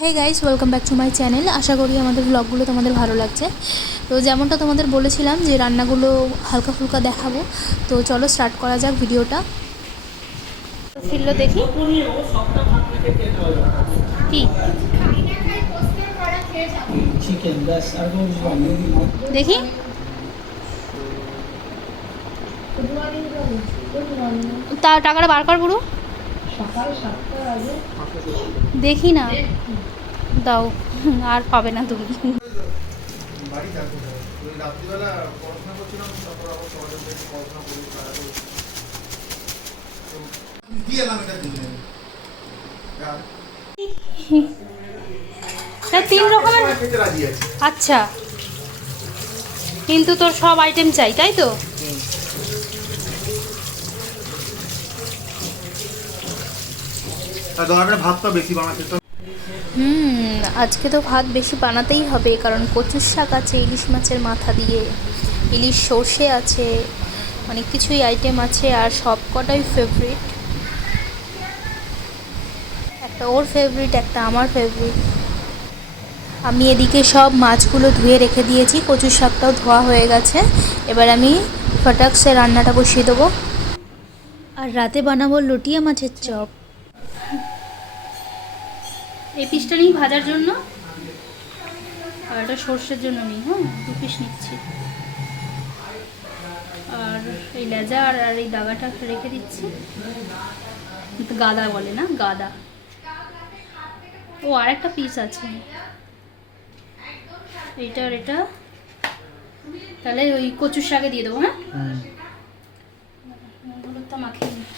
Hey guys welcome back to my channel. आशा करी हमारे ब्लगगुलो तुम्हारे भालो लागছে। तो যেমনটা তোমাদের বলেছিলাম যে রান্নাগুলো হালকা ফুলকা দেখাবো, তো চলো স্টার্ট করা যাক ভিডিওটা। ফিরলো দেখি কি চিকেন ব্যাস আর দেখি তা টাকাটা বার কর পুরো সকাল 7টার আগে দেখি না দাও আর পাবে না তুমি। বাড়ি থাকবো ওই রাত্রিবেলা পড়াশোনা করছিলাম, তারপর আবার সকালে থেকে পড়াশোনা করি কি এলাম এটা দিনে না তিন রকমের খেতে রাজি আছে। আচ্ছা কিন্তু তোর সব আইটেম চাই তাই তো? ভাতটা বেশি বানাতে তো আজকে তো ভাত বেশি বানাতেই হবে, কারণ কচুর শাক আছে, ইলিশ মাছের মাথা দিয়ে, ইলিশ সর্ষে আছে, অনেক কিছুই আইটেম আছে। আর সব কটাই ফেভারিট, একটা ওর ফেভারিট একটা আমার ফেভারিট। আমি এদিকে সব মাছগুলো ধুয়ে রেখে দিয়েছি, কচুর শাকটাও ধোয়া হয়ে গেছে। এবার আমি ফটাকসে রান্নাটা বসিয়ে দেবো। আর রাতে বানাবো লটিয়া মাছের চপ। এই পিসটা নিই ভাজার জন্য, আর এটা সর্ষের জন্য নিই। হ্যাঁ 2 পিস নিচ্ছি। আর এই লেজা আর এই দাগাটা রেখে দিচ্ছি। গাদা বলে না, গাদা। ও আর একটা পিস আছে এইটা আর এটা, তাহলে ওই কচুর শাকে দিয়ে দেবো। হ্যাঁ হলুদটা মাখিয়ে নিই।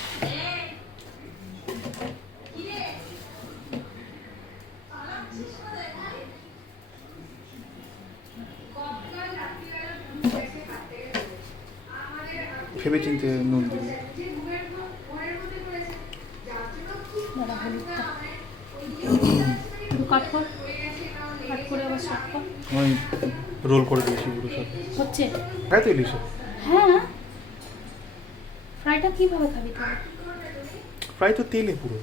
ভেবে চিন্তে নুন দিবি। রোল করে দিয়েছি পুরো সব হচ্ছে। হ্যাঁ তো ইলিশ হ্যাঁ ফ্রাইটা কিভাবে খাবি তাহলে? ফ্রাই তো তেলে পুরো।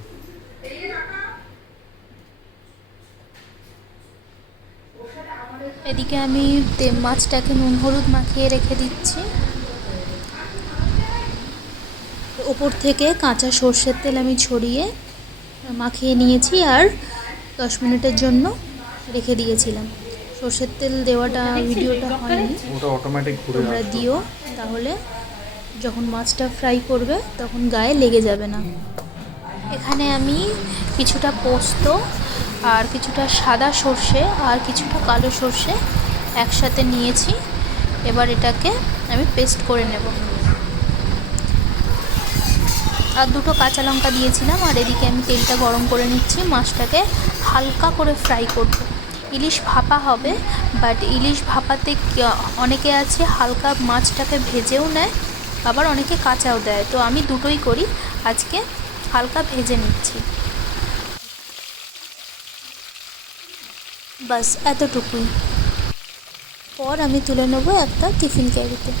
এদিকে আমি মাছটাকে নুন হলুদ মাখিয়ে রেখে দিচ্ছি। ওপর থেকে কাঁচা সর্ষের তেল আমি ছড়িয়ে মাখিয়ে নিয়েছি, আর 10 মিনিটের জন্য রেখে দিয়েছিলাম। সর্ষের তেল দেওয়াটা ভিডিওটা হয়নি, ওটা অটোমেটিক ঘুরে তোমরা দিও, তাহলে যখন মাছটা ফ্রাই করবে তখন গায়ে লেগে যাবে না। এখানে আমি কিছুটা পোস্ত আর কিছুটা সাদা সর্ষে আর কিছুটা কালো সর্ষে একসাথে নিয়েছি। এবার এটাকে আমি পেস্ট করে নেব। আর 2টো কাঁচা লঙ্কা দিয়েছিলাম। আর এদিকে আমি তেলটা গরম করে নিচ্ছি, মাছটাকে হালকা করে ফ্রাই করব। ইলিশ ভাপা হবে, বাট ইলিশ ভাপাতে অনেকে আছে হালকা মাছটাকে ভেজেও নেয়, আবার অনেকে কাঁচাও দেয়। তো আমি দুটোই করি, আজকে হালকা ভেজে নিচ্ছি। বাস এতটুকুই। পর আমি তুলে নেব একটা টিফিন ক্যারিতে।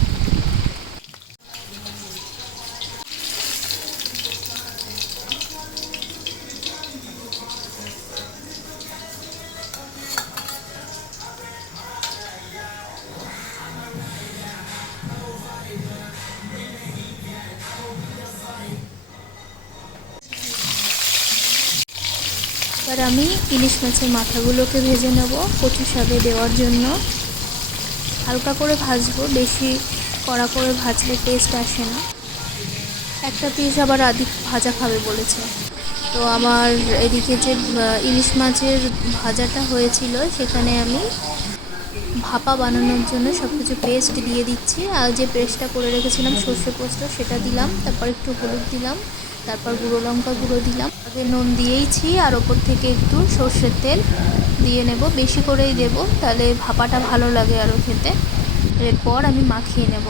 এবার আমি ইলিশ মাছের মাথাগুলোকে ভেজে নেব কচু শাকে দেওয়ার জন্য। হালকা করে ভাজবো, বেশি কড়া করে ভাজলে টেস্ট আসে না। একটা পিস আবার ভাজা খাবে বলেছে। তো আমার এদিকে যে ইলিশ মাছের ভাজাটা হয়েছিল, সেখানে আমি ভাপা বানানোর জন্য সব কিছু পেস্ট দিয়ে দিচ্ছি। আর যে পেস্টটা করে রেখেছিলাম সর্ষে পোস্ত, সেটা দিলাম। তারপর একটু হলুদ দিলাম, তারপর গুঁড়ো লঙ্কা গুঁড়ো দিলাম। আগে নুন দিয়েইছি, আর ওপর থেকে একটু সর্ষের তেল দিয়ে নেব, বেশি করেই দেব, তাহলে ভাপাটা ভালো লাগে আরও খেতে। এরপর আমি মাখিয়ে নেব।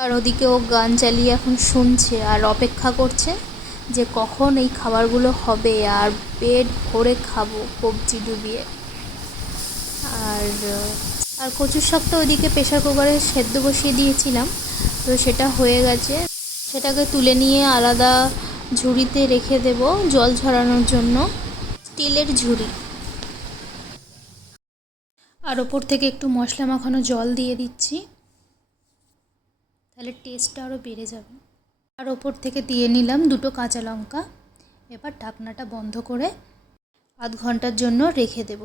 আর ওদিকে ও গান চালিয়ে এখন শুনছে আর অপেক্ষা করছে যে কখন এই খাবারগুলো হবে, আর পেট ভরে খাবো কবজি ডুবিয়ে। আর কচুর শাকটা ওইদিকে প্রেশার কুকারে সেদ্ধ বসিয়ে দিয়েছিলাম। তো সেটা হয়ে গেছে, সেটাকে তুলে নিয়ে আলাদা ঝুড়িতে রেখে দেব জল ঝরানোর জন্য, স্টিলের ঝুড়ি। আর ওপর থেকে একটু মশলা মাখানো জল দিয়ে দিচ্ছি, তাহলে টেস্টটা আরও বেড়ে যাবে। আর ওপর থেকে দিয়ে নিলাম 2টো কাঁচা লঙ্কা। এবার ঢাকনাটা বন্ধ করে আধ ঘন্টার জন্য রেখে দেব।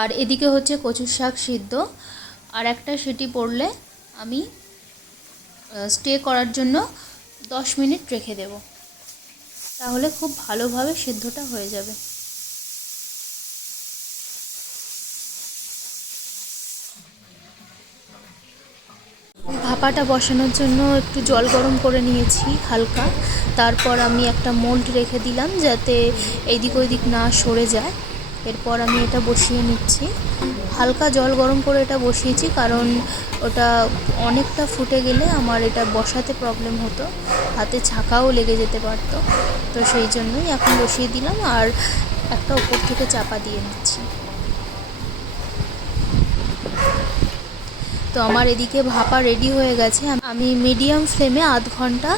আর এদিকে হচ্ছে কচুর শাক সিদ্ধ, আর একটা সিটি পড়লে আমি স্টে করার জন্য 10 মিনিট রেখে দেব, তাহলে খুব ভালোভাবে সিদ্ধটা হয়ে যাবে। ভাপাটা বসানোর জন্য একটু জল গরম করে নিয়েছি হালকা, তারপর আমি একটা মোল্ড রেখে দিলাম যাতে এইদিক ওইদিক না সরে যায়। এরপর আমি এটা বসিয়ে নিচ্ছি, হালকা জল গরম করে এটা বসিয়েছি কারণ ওটা অনেকটা ফুটে গেলে আমার এটা বসাতে প্রবলেম হতো, হাতে ছাকাও লেগে যেতে পারতো, তো সেই জন্যই এখন বসিয়ে দিলাম আর একটা উপর থেকে চাপা দিয়ে নিচ্ছি। তো আমার এদিকে ভাপা রেডি হয়ে গেছে, আমি মিডিয়াম ফ্লেমে আধ ঘন্টা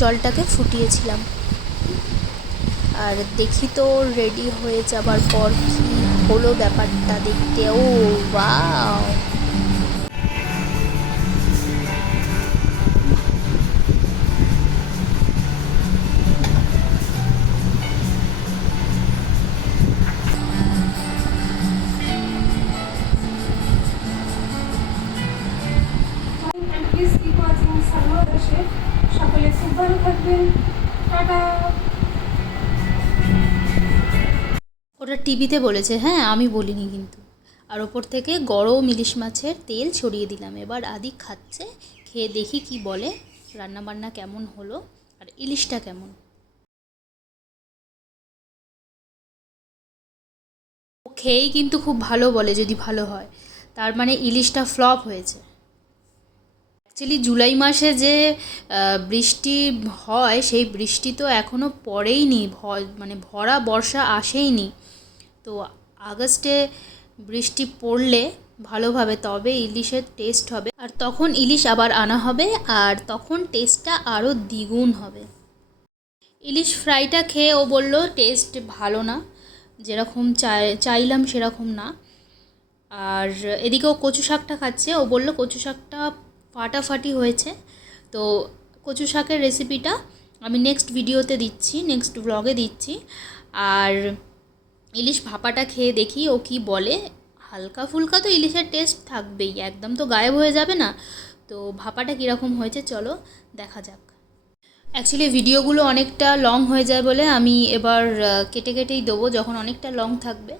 জলটাকে ফুটিয়েছিলাম। আর দেখি তো রেডি হয়ে যাবার পর কি হলো ব্যাপারটা দেখতে। ও wow! Please keep watching Salma the Chef. সকলে খুব ভালো থাকবেন, টাটা। ওটা টিভিতে বলেছে, হ্যাঁ আমি বলিনি কিন্তু। আর ওপর থেকে গরম ইলিশ মাছের তেল ছড়িয়ে দিলাম। এবার আদিক খাচ্ছে, খেয়ে দেখি কি বলে, রান্নাবান্না কেমন হলো আর ইলিশটা কেমন। ও খেয়েই কিন্তু খুব ভালো বলে, যদি ভালো হয় তার মানে ইলিশটা ফ্লপ হয়েছে। অ্যাকচুয়ালি জুলাই মাসে যে বৃষ্টি হয় সেই বৃষ্টি তো এখনও পড়েইনি, মানে ভরা বর্ষা আসেইনি। তো আগস্টে বৃষ্টি পড়লে ভালোভাবে তবে ইলিশের টেস্ট হবে, আর তখন ইলিশ আবার আনা হবে আর তখন টেস্টটা আরও দ্বিগুণ হবে। ইলিশ ফ্রাইটা খেয়ে ও বলল টেস্ট ভালো না, যেরকম চাইলাম সেরকম না। আর এদিকেও কচু শাকটা খাচ্ছে, ও বলল কচু শাকটা ফাটাফাটি হয়েছে। তো কচু শাকের রেসিপিটা আমি নেক্সট ভিডিওতে দিচ্ছি, নেক্সট ব্লগে দিচ্ছি। আর ইলিশ ভাপাটা খেয়ে দেখি ও কি বলে। হালকা ফুলকা তো ইলিশের টেস্ট থাকবেই, একদম তো গায়েব হয়ে যাবে না। তো ভাপাটা কীরকম হয়েছে চলো দেখা যাক। অ্যাকচুয়ালি ভিডিওগুলো অনেকটা লং হয়ে যায় বলে আমি এবার কেটে কেটেই দেবো যখন অনেকটা লং থাকবে।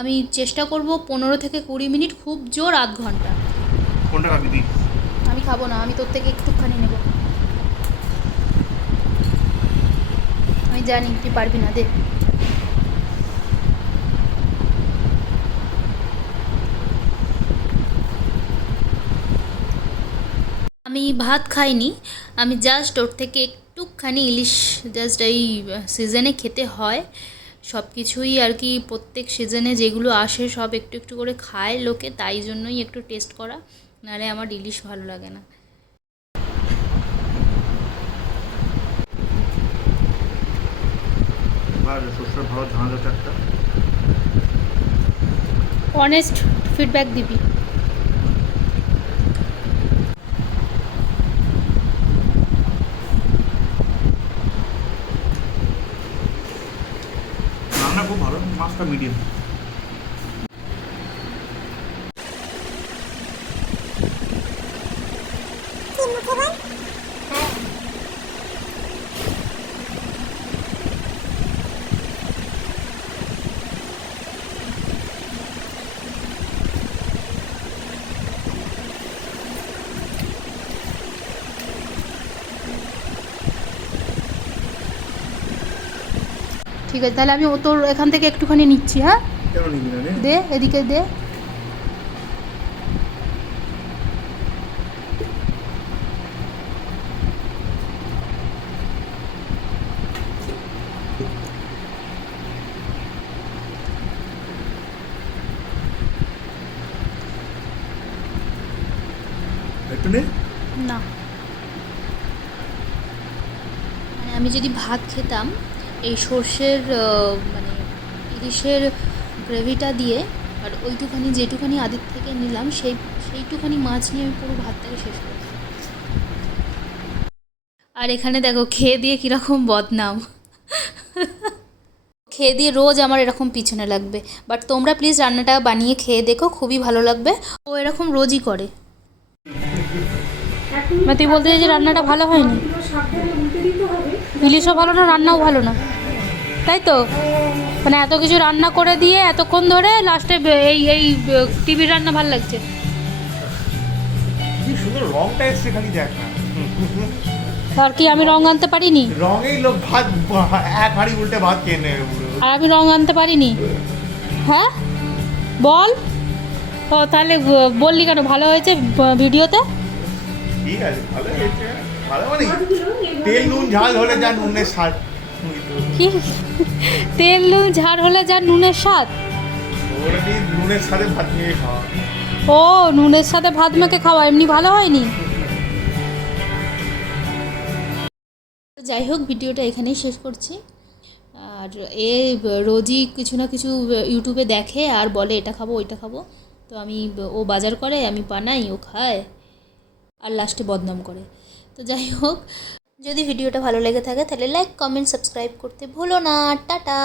আমি চেষ্টা করব 15 থেকে 20 মিনিট, খুব জোর আধ ঘন্টা। কোনটা খাবি তুই? আমি খাবো না, আমি তোর থেকে একটুখানি নেব। আমি জানি তুই পারবি না, দে। আমি ভাত খাইনি, আমি জাস্ট ওর থেকে একটুখানি ইলিশ, জাস্ট এই সিজনে খেতে হয় সব কিছুই আর কি, প্রত্যেক সিজনে যেগুলো আসে সব একটু একটু করে খায় লোকে, তাই জন্যই একটু টেস্ট করা, নাহলে আমার ইলিশ ভালো লাগে না। সরষের ভালো ঝাঁঝা চারটা। অনেস্ট ফিডব্যাক দিবি। রান্না খুব ভালো, মাছটা মিডিয়াম। ঠিক আছে, তাহলে আমি ও তোর এখান থেকে একটুখানি নিচ্ছি। হ্যাঁ কেন নিবি না রে? দে, এদিকে দে। একটু নে। না, মানে আমি যদি ভাত খেতাম এই সর্ষের মানে ইলিশের গ্রেভিটা দিয়ে, আর ওইটুখানি যেটুখানি আদির থেকে নিলাম সেইটুখানি মাছ নিয়ে আমি পুরো ভাতটাকে শেষ করতাম। আর এখানে দেখো খেয়ে দিয়ে কীরকম বদনাম। খেয়ে দিয়ে রোজ আমার এরকম পিছনে লাগবে, বাট তোমরা প্লিজ রান্নাটা বানিয়ে খেয়ে দেখো, খুবই ভালো লাগবে। ও এরকম রোজই করে। মানে তুই বলতে চাই যে রান্নাটা ভালো হয়নি? সাবধানে উল্টে দিতে হবে। ইলিশও ভালো না, রান্নাও ভালো না, তাই তো? মানে এত কিছু রান্না করে দিয়ে এতক্ষণ ধরে লাস্টে এই এই টিভির রান্না ভালো লাগছে। কি সুন্দর রংটা এসছে খালি দেখ না। আর কি আমি রং আনতে পারিনি? রঙেই লোক ভাত এক হাঁড়ি উল্টে ভাত খেয়ে নেবে পুরো। আর আমি রং আনতে পারিনি? হ্যাঁ বল। ও তাহলে বললি কেন ভালো হয়েছে ভিডিওতে? ঠিক আছে, ভালো হয়েছে। ভালো মানে মাছগুলো এইভাবে তেল নুন ঝাল হলে যা নুনের স্বাদ। কি তেল নুন ঝাল হলে যা নুনের স্বাদ? ওরা দিয়ে নুনের সাথে ভাত নিয়ে খাওয়া। ও নুনের সাথে ভাত মেখে খাওয়া, এমনি ভালো হয়নি? যাই হোক, ভিডিওটা এখানেই শেষ করছি। আর এ রোজই কিছু না কিছু ইউটিউবে দেখে আর বলে এটা খাবো ওইটা খাবো। তো আমি, ও বাজার করে, আমি বানাই, ও খায়, আর লাস্টে বদনাম করে। তো যাই হোক, যদি ভিডিওটা ভালো লেগে থাকে তাহলে লাইক কমেন্ট সাবস্ক্রাইব করতে ভুলো না। টাটা।